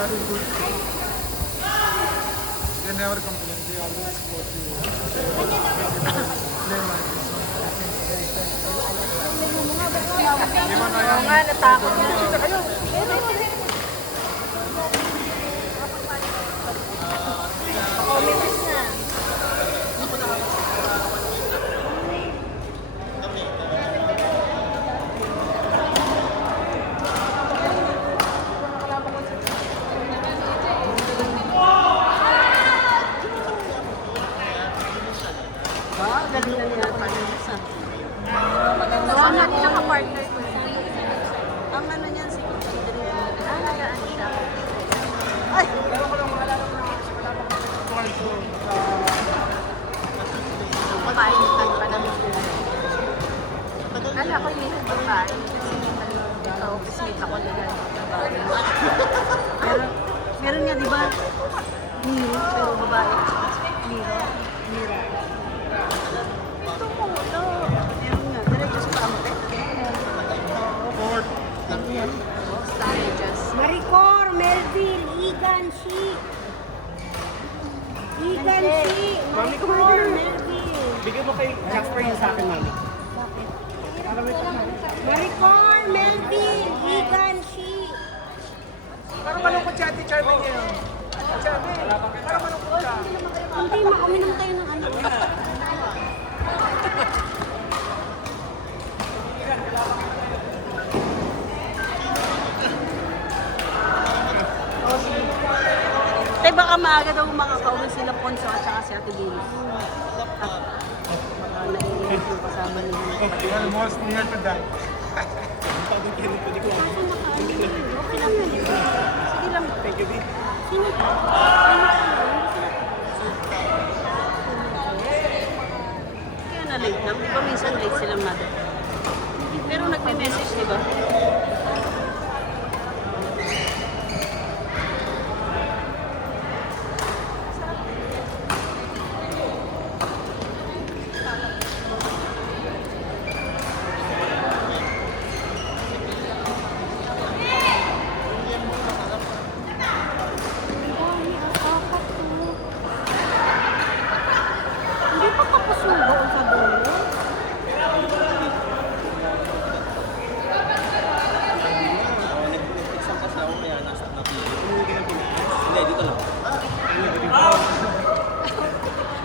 very good. They never complain. They always support you. Play like this one. Even I am. Natakot na. Umitis na. Galing na niya pa rin sa. Maganda na naka-partner ko. Ang ano niyan si nagaan siya. Ay! Papainitan pa namin sila. Kala ko yung isang babae. Ikaw, kasmate ako nila. Meron nga, di ba? Miro, pero babae. Miro. Ito mo, ito. Meron nga, diretso sa pamate. Ford. Maricor, Melvin, Igan, Shi. Igan, Shi. Mami, Maricor, Melvin. Bigyan mo kay Jasper yung sa akin, Mami. Maricor, Melvin, Igan, Shi. Parang malungkot si Ate Charmy niya. Ate Charmy, parang malungkot ka. Hindi, uminom tayo ng ano. Tay, baka maaga daw makakauwi sila Ponso at saka si Ate Bilis. Baka naiinit yung kasama nila. Almost near to die. Okay lang yun. Sige lang. Thank you, Vic. Kaya na late lang. Di ba minsan late silang mother? Pero nagme-message, di ba? Hindi pa papasugo sa dulo. Isang kasama kaya nasa napili. Hindi, dito lang.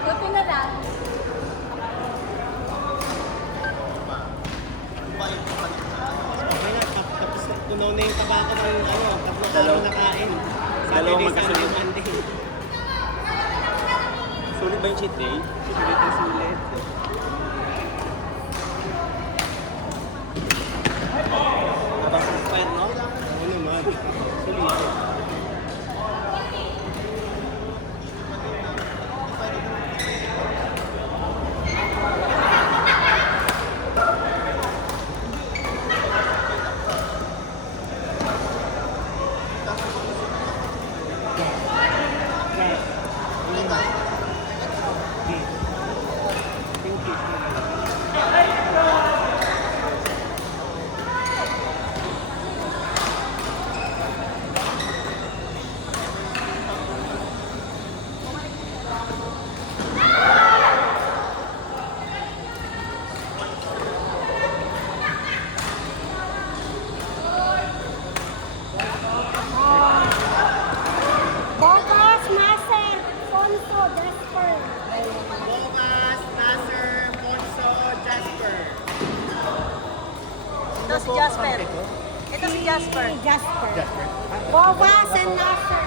Buti na lang. Tapos tunaw na yung tabako ng tatlo talo na kain. Saturday, Sunday, Monday. Sulit ba yung cheat day? Sulit ang sulit. Habang inspired, no? Oo naman. Sulit. Bocas, Nasser, Fonso, Jasper. Bogas, Nasser, Ponso, Jasper. Ito si Jasper. Ito si Jasper. Jasper. Bocas and Nasser.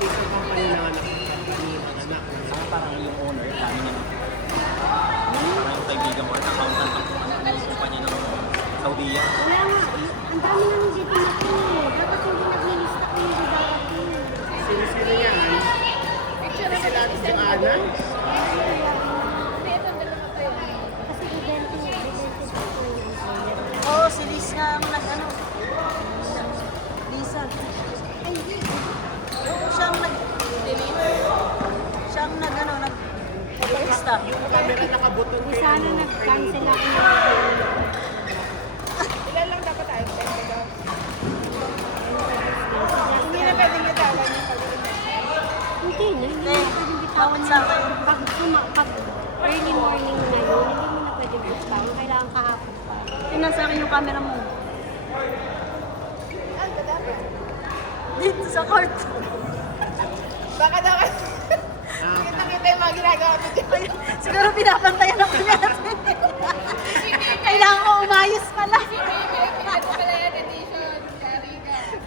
sister company ng anak ni anak. Saka parang yung owner, dami niya. Parang yung kaibigan mo, at accountant ang yung kumpanya ng Saudiya. Wala nga. Ang dami namin dito na po. Dapat hindi naglilista ko yung dati. Sino yan? Sila si Ana? Kasi identity ko yung Oo, si Liz nga ang nag-ano. Lisa. Ay, hindi. Oo, siya ang nag-delete. Siya ang nag-ano, nag-lista. Yung camera nakabuton kayo. Sana nag-cancel ako. Ilan lang dapat tayo? 10 daw. Hindi na pwedeng bitawan yung Hindi na. Hindi na pwedeng bitawan sa akin. Pag early morning na yun, hindi mo na pwedeng bitawan. Kailangan kahapon pa. Tingnan sa akin yung camera mo. Dito sa court. Baka daw kita yung mga ginagawa ko dito. Siguro pinapantayan ako natin. Kailangan ko umayos pala.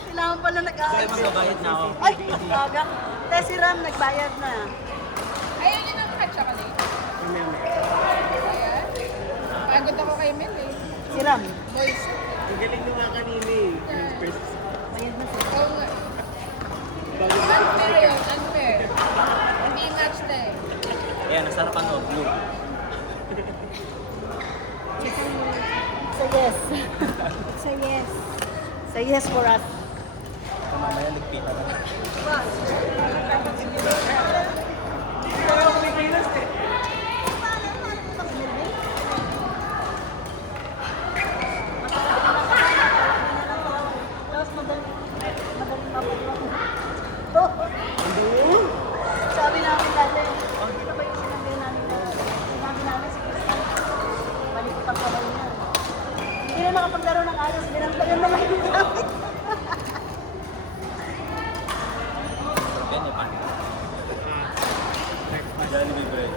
Kailangan pala Kaya nag-aayos. magbabayad na ako. Ay, baga. Te, si Ram nagbayad na. Ayaw niyo nang catch ako na Pagod ako kay Mel eh. Si Ram. Boys. Ang galing nyo nga kanina eh. Bayad na siya. Oo nga. Unfair yun, unfair. Hindi match na eh. Kaya nasarapan no, blue. Say yes. So yes. Say yes for us. Mamaya ligpita na. Tapos madaling mabalik. Oh! Sabi namin dati, hindi na ba yung sinabi namin na sinabi namin si Krista? Balik pa pala niya. Hindi na nakapaglaro ng ayos, binantayan na lang yung gamit. Ganyan pa. Jollibee bread.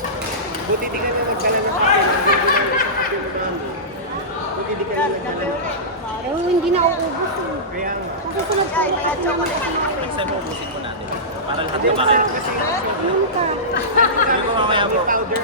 Buti di ka na nagdala ng kape. Buti di ka na nagdala ng kape. Pero hindi na uubos eh. Kaya nga. Masusunod Ay, kaya chocolate. Next time ubusin po natin. Para lahat na bakit. Kasi Yun ka. Hindi ko mamaya po. powder.